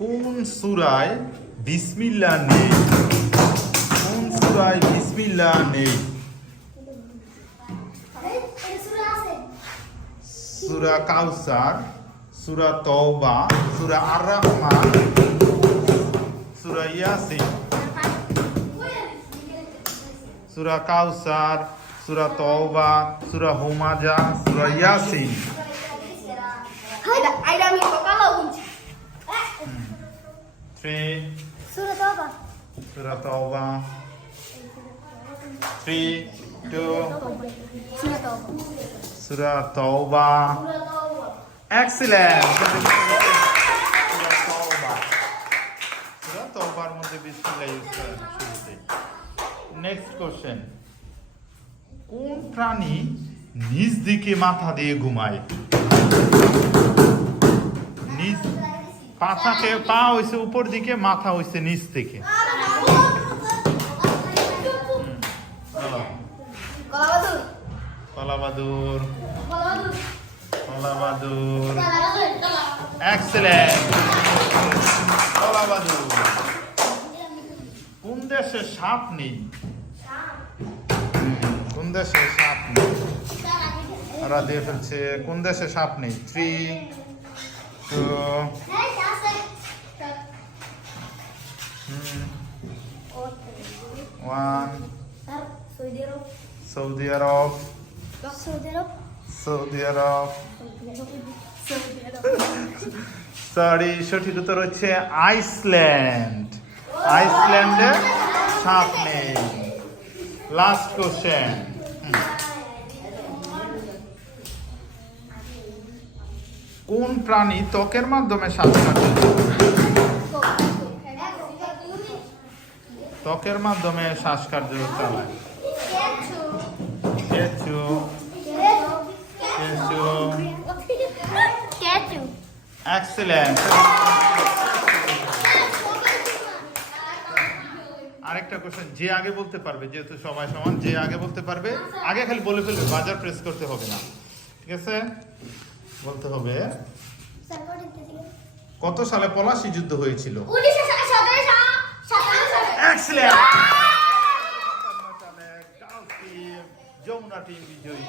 কোন সূরায় বিসমিল্লাহ নেই? কোন সূরায় বিসমিল্লাহ নেই? সূরা কাউসার, সূরা তওবা, সূরা আর রহমান, সূরা ইয়াসিন। সূরা কাউসার, সূরা তওবা, সূরা হুমাজা, সূরা ইয়াসিন। সূরা তওবা। 3 2 সূরা তওবা। এক্সিলেন্ট। সূরা তওবার মধ্যে বিসমিল্লাহ ইউজ করা শুরুতে। নেক্সট কোশ্চেন, কোন প্রাণী নিজ দিকে মাথা দিয়ে ঘুমায়? নিজ পাথাকে পা হইছে উপর দিকে, মাথা হইছে নিচ থেকে। কলাবাদুর। কলাবাদুর। এক্সেলেন্ট। কলাবাদুর। কোন দেশে সাপ নেই? কোন দেশে সাপ নেই? ওরা দিয়ে ফেলছে। কোন দেশে সাপ নেই? 3 2 1 সৌদি আরব। সৌদি আরব। সরি, সঠিক উত্তর হচ্ছে আইসল্যান্ড। আইসল্যান্ডে সাপ নেই। লাস্ট কোশ্চেন, কোন প্রাণী ত্বকের মাধ্যমে শ্বাসকার্য? ত্বকের মাধ্যমে শ্বাসকার্য চালায়। কেঁচো। কেঁচো। এক্সেলেন্ট। আরেকটা কোশ্চেন, যে আগে বলতে পারবে, যেহেতু সবাই সমান, যে আগে বলতে পারবে আগে খালি বলে ফেলবে, বাজার প্রেস করতে হবে না। ঠিক আছে, বলতে হবে কত সালে পলাশী যুদ্ধ হয়েছিল? 1957 এক্সেলেন্ট। যমুনা টিম বিজয়ী।